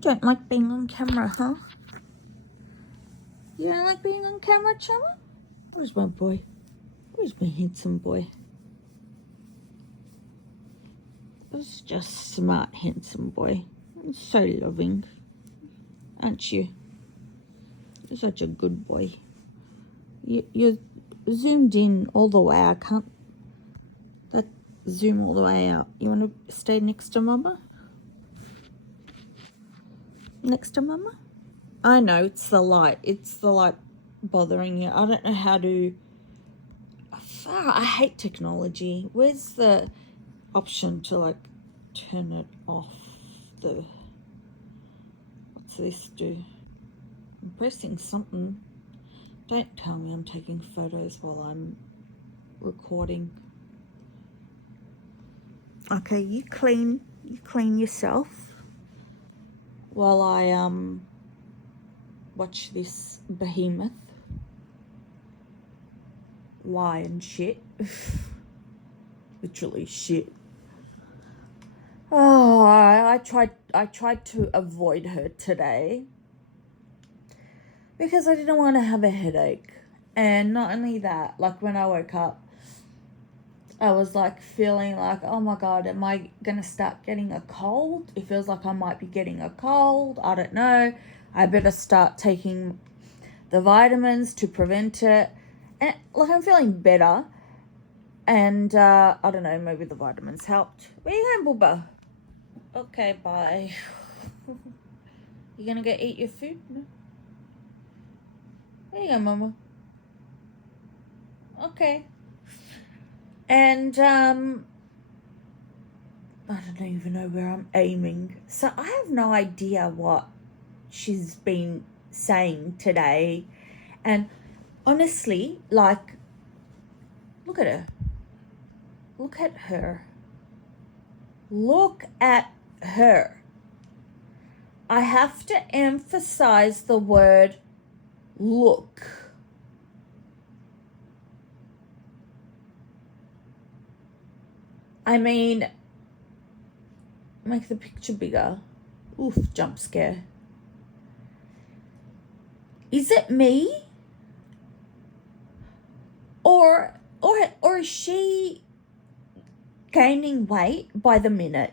Don't like being on camera, huh? You don't like being on camera, Chama? Where's my boy? Where's my handsome boy? Who's just smart, handsome boy? So loving. Aren't you? You're such a good boy. You're zoomed in all the way. I can't zoom all the way out. You want to stay next to Mama? Next to Mama? I know, it's the light. It's the light bothering you. I don't know how to... I hate technology. Where's the option to, like, turn it off? What's this do? I'm pressing something. Don't tell me I'm taking photos while I'm recording. Okay, you clean yourself while I watch this behemoth lie and shit. Literally shit. Oh, I tried to avoid her today because I didn't want to have a headache. And not only that, like when I woke up, I was like feeling like, oh my God, am I going to start getting a cold? It feels like I might be getting a cold. I don't know. I better start taking the vitamins to prevent it. And like I'm feeling better. And I don't know, maybe the vitamins helped. Where you going, Booba? Okay, bye. You gonna go eat your food? No? Where you going, Mama? Okay. And I don't even know where I'm aiming. So I have no idea what she's been saying today. And honestly, like, look at her. Look at her. Look at her. I have to emphasize the word look. I mean, make the picture bigger. Oof, jump scare. Is it me? Or is she gaining weight by the minute?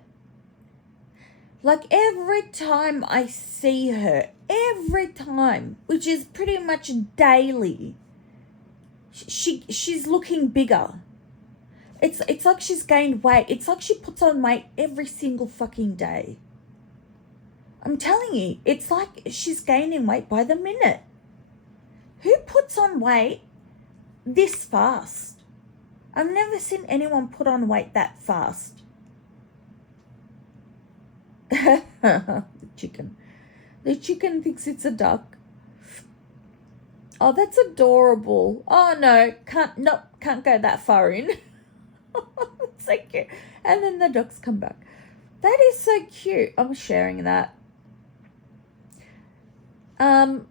Like every time I see her, every time, which is pretty much daily, she's looking bigger. It's like she's gained weight. It's like she puts on weight every single fucking day. I'm telling you, it's like she's gaining weight by the minute. Who puts on weight this fast? I've never seen anyone put on weight that fast. The chicken. The chicken thinks it's a duck. Oh, that's adorable. Oh no, can't go that far in. It's so cute. And then the ducks come back. That is so cute. I'm sharing that. All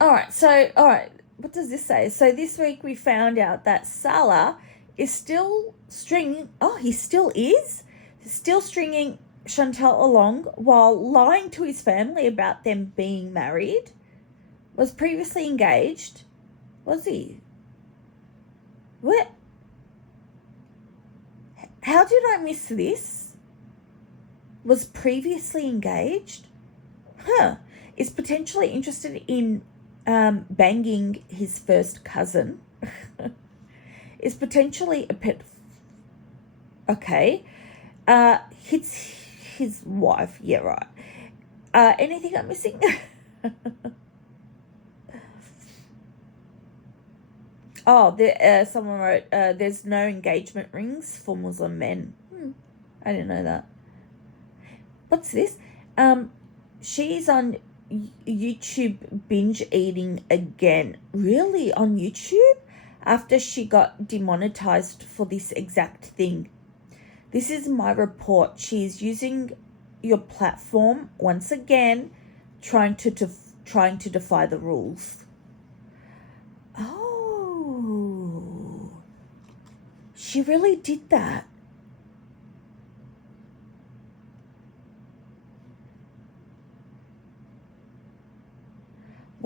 right. What does this say? So this week we found out that Salah is still stringing. Oh, he still is? He's still stringing Chantal along while lying to his family about them being married. Was previously engaged. Was he? What? How did I miss this? Was previously engaged? Is potentially interested in banging his first cousin. Is potentially a pet. Okay. Hits his wife. Yeah, right. Anything I'm missing? Oh, someone wrote, there's no engagement rings for Muslim men. I didn't know that. What's this? She's on YouTube binge eating again. Really? On YouTube? After she got demonetized for this exact thing. This is my report. She's using your platform once again, trying to defy the rules. Oh, she really did that.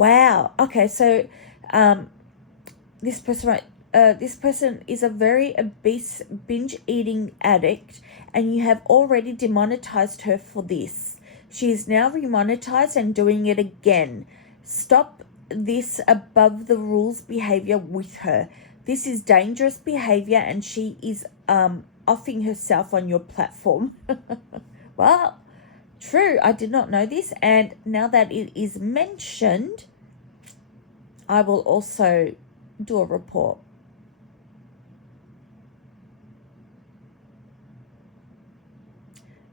Wow. Okay, so this person is a very obese binge eating addict, and you have already demonetized her for this. She is now remonetized and doing it again. Stop this above the rules behavior with her. This is dangerous behavior, and she is offing herself on your platform. Well, true, I did not know this, and now that it is mentioned, I will also do a report.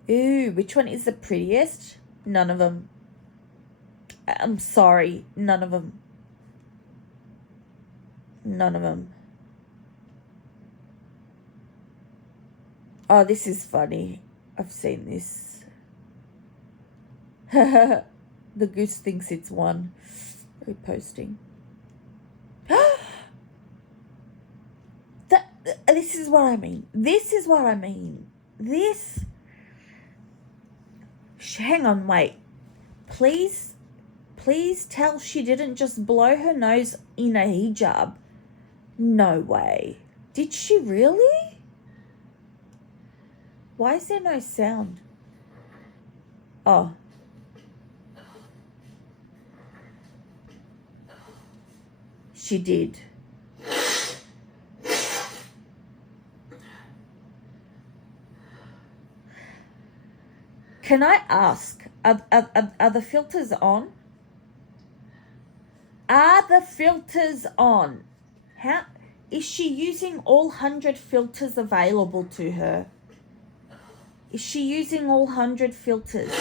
Ooh, which one is the prettiest? None of them. I'm sorry, none of them. None of them. Oh, this is funny. I've seen this. The goose thinks it's one. Reposting. This is what I mean. This is what I mean. This. Hang on, wait. Please tell she didn't just blow her nose in a hijab. No way. Did she really? Why is there no sound? Oh. She did. Can I ask, are the filters on? Are the filters on? How is she using all 100 filters available to her? Is she using all 100 filters?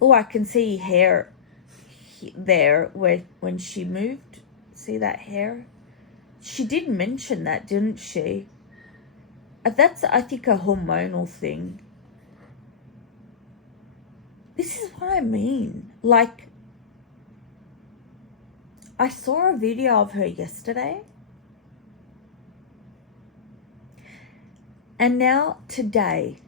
Oh, I can see hair there when she moved. See that hair? She did mention that, didn't she? That's, I think, a hormonal thing. This is what I mean. Like, I saw a video of her yesterday. And now today,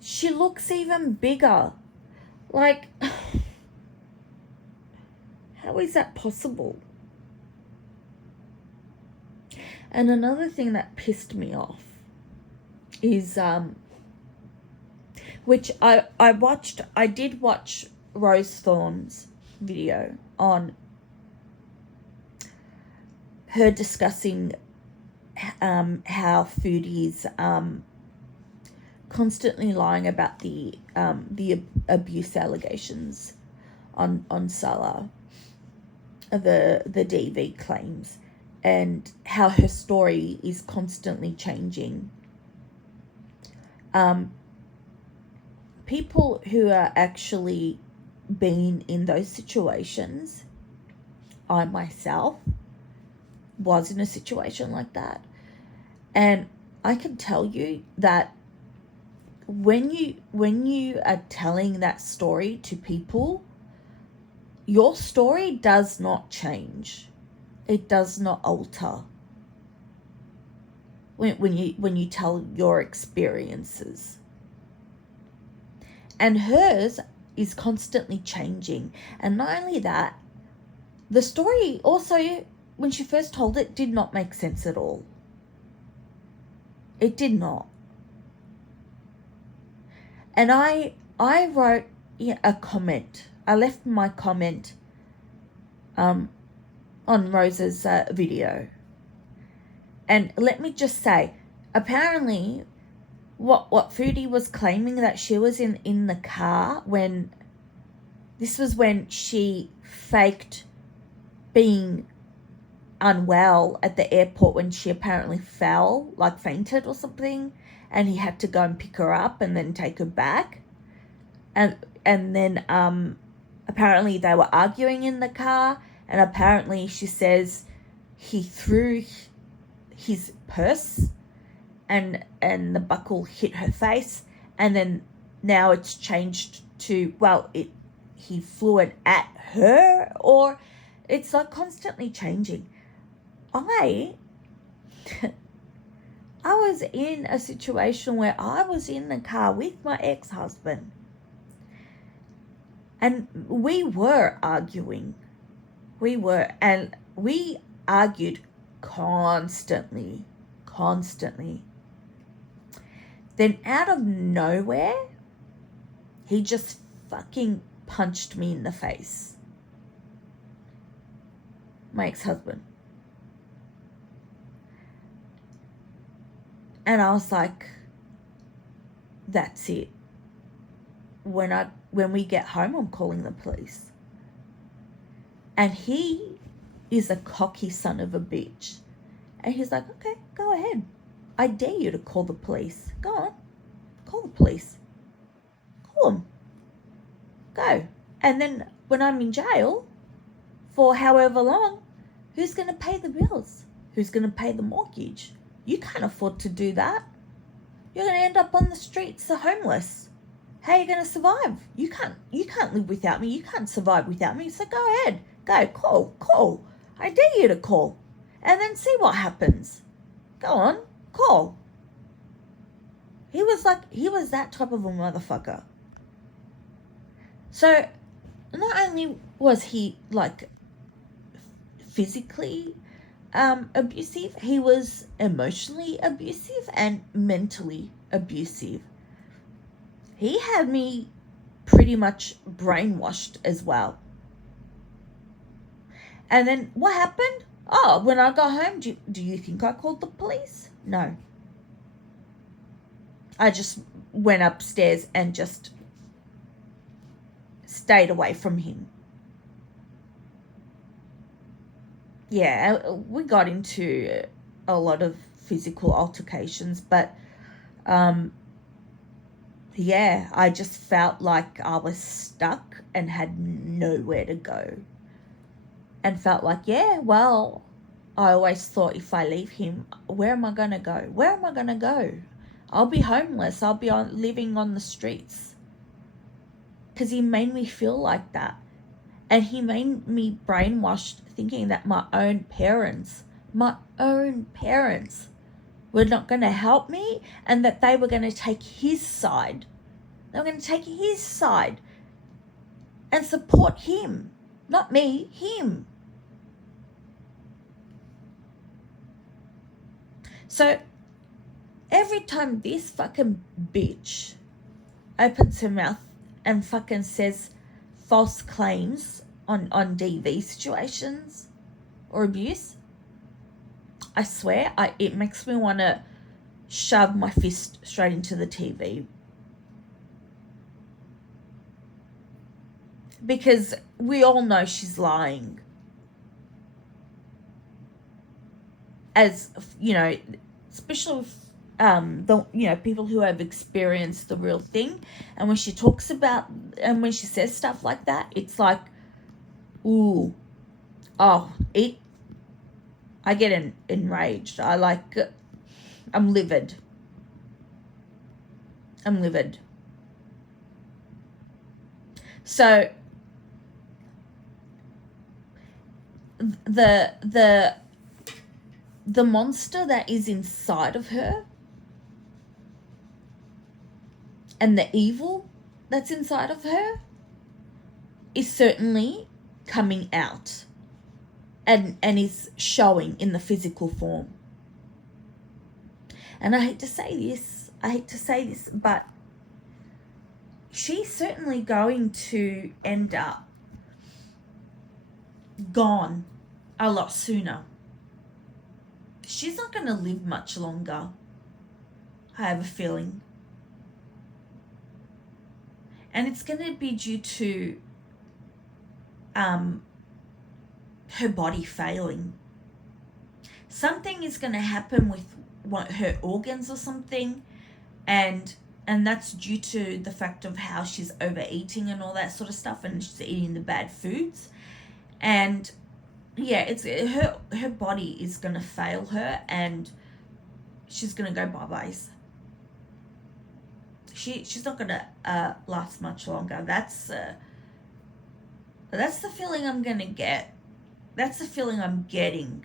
she looks even bigger. Like, how is that possible? And another thing that pissed me off is, which I did watch Rose Thorne's video on her discussing how Foodie's constantly lying about the abuse allegations on Salah, the DV claims, and how her story is constantly changing. People who are actually been in those situations, I myself was in a situation like that, and I can tell you that when you are telling that story to people, your story does not change. It does not alter when you tell your experiences. And hers is constantly changing. And not only that, the story also, when she first told it, did not make sense at all. It did not. And I wrote a comment. I left my comment on Rosa's video. And let me just say, apparently what Foodie was claiming, that she was in the car when she faked being unwell at the airport, when she apparently fell, like fainted or something, and he had to go and pick her up and then take her back. And then apparently they were arguing in the car, and apparently she says he threw his purse and the buckle hit her face, and then now it's changed to, well, he flew it at her, or it's like constantly changing. I I was in a situation where I was in the car with my ex-husband, and we were arguing. And we argued constantly. Then out of nowhere, he just fucking punched me in the face. My ex-husband. And I was like, that's it. When we get home, I'm calling the police. And he is a cocky son of a bitch. And he's like, okay, go ahead. I dare you to call the police. Go on. Call the police. Call them. Go. And then when I'm in jail for however long, who's going to pay the bills? Who's going to pay the mortgage? You can't afford to do that. You're going to end up on the streets, homeless. How are you going to survive? You can't live without me. You can't survive without me. So go ahead. Go. Call. I dare you to call. And then see what happens. Go on. Call. He was that type of a motherfucker. So not only was he like physically abusive, he was emotionally abusive and mentally abusive. He had me pretty much brainwashed as well. And then what happened? Oh, when I got home, do you think I called the police? No. I just went upstairs and just stayed away from him. Yeah, we got into a lot of physical altercations, but yeah, I just felt like I was stuck and had nowhere to go. And felt like, yeah, well, I always thought if I leave him, where am I going to go? Where am I going to go? I'll be homeless. I'll be living on the streets. Because he made me feel like that. And he made me brainwashed thinking that my own parents were not going to help me and that they were going to take his side. They were going to take his side and support him. Not me, him. So every time this fucking bitch opens her mouth and fucking says false claims on DV situations or abuse, I swear it makes me want to shove my fist straight into the TV. Because we all know she's lying. As, you know, especially with people who have experienced the real thing, and when she talks about and when she says stuff like that, it's like, ooh, I get enraged. I'm livid. So the monster that is inside of her and the evil that's inside of her is certainly coming out and is showing in the physical form. And I hate to say this, but she's certainly going to end up gone a lot sooner. She's not going to live much longer, I have a feeling. And it's going to be due to her body failing. Something is going to happen with her organs or something, and that's due to the fact of how she's overeating and all that sort of stuff, and she's eating the bad foods. And yeah, it's her body is going to fail her, and she's going to go bye-byes. She's not going to last much longer. That's the feeling I'm going to get. That's the feeling I'm getting.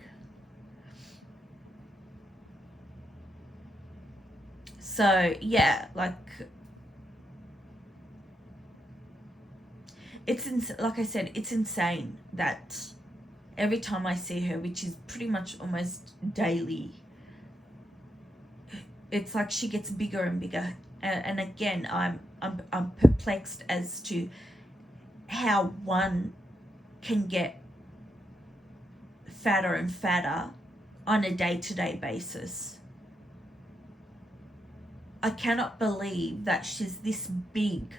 So yeah, like like I said, it's insane that every time I see her, which is pretty much almost daily, it's like she gets bigger and bigger. And again, I'm perplexed as to how one can get fatter and fatter on a day-to-day basis. I cannot believe that she's this big.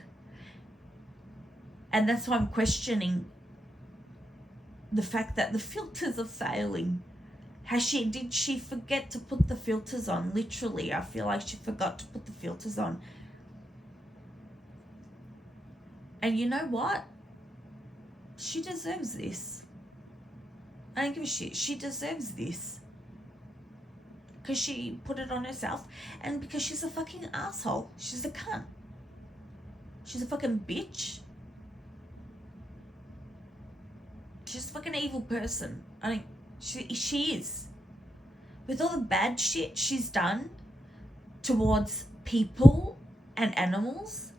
And that's why I'm questioning the fact that the filters are failing. Did she forget to put the filters on? Literally, I feel like she forgot to put the filters on. And you know what? She deserves this. I don't give a shit. She deserves this. Because she put it on herself. And because she's a fucking asshole. She's a cunt. She's a fucking bitch. She's a fucking evil person. I mean, she is. With all the bad shit she's done towards people and animals,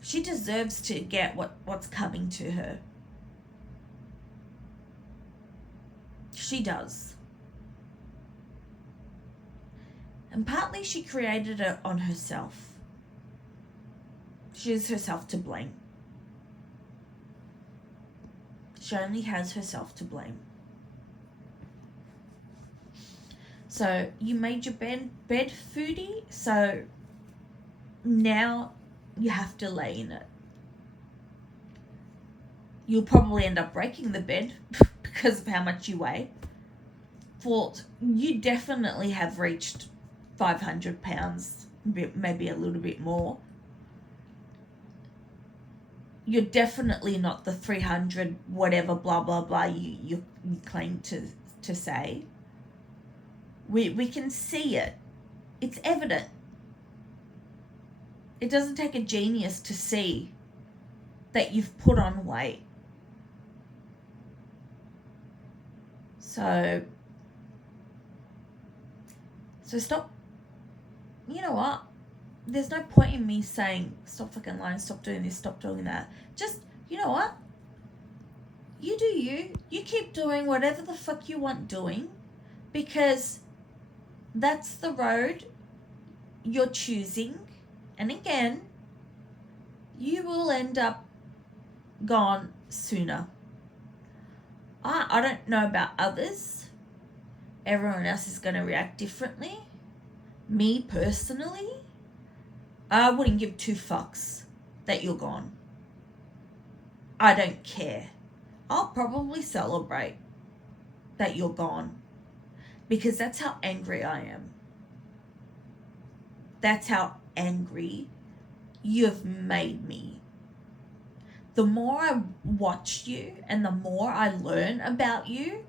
she deserves to get what's coming to her. She does. And partly she created it on herself. She has herself to blame. She only has herself to blame. So you made your bed Foodie, so now you have to lay in it. You'll probably end up breaking the bed because of how much you weigh. You definitely have reached 500 pounds, maybe a little bit more. You're definitely not the 300 whatever blah blah blah you claim to say. We can see it. It's evident. It doesn't take a genius to see that you've put on weight. So stop. You know what? There's no point in me saying, stop fucking lying, stop doing this, stop doing that. Just, you know what? You do you. You keep doing whatever the fuck you want doing, because that's the road you're choosing. And again, you will end up gone sooner. I don't know about others. Everyone else is going to react differently. Me personally, I wouldn't give two fucks that you're gone. I don't care. I'll probably celebrate that you're gone, because that's how angry I am. That's how angry you've made me. The more I watch you and the more I learn about you,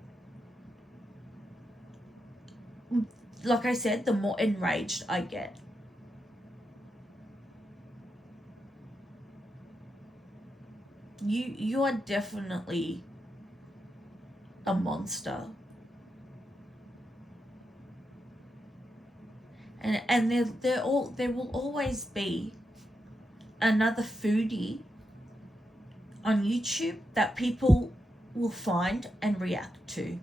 like I said, the more enraged I get. You are definitely a monster. And there will always be another foodie on YouTube that people will find and react to.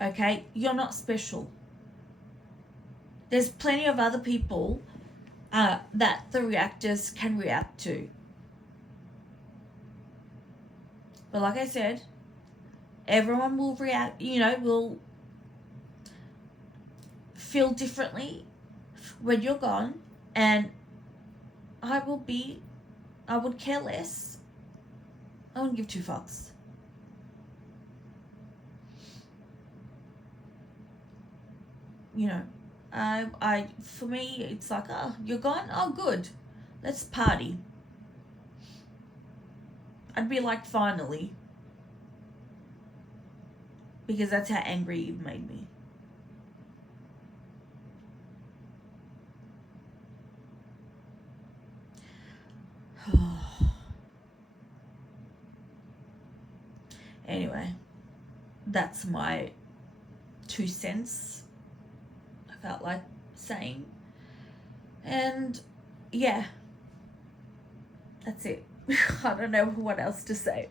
Okay? You're not special. There's plenty of other people that the reactors can react to. But like I said, everyone will react, will feel differently when you're gone, and I would care less. I wouldn't give two fucks. For me, it's like, oh, you're gone? Oh, good. Let's party. I'd be like, finally. Because that's how angry you've made me. Anyway, that's my 2 cents. felt like saying. And yeah, that's it. I don't know what else to say.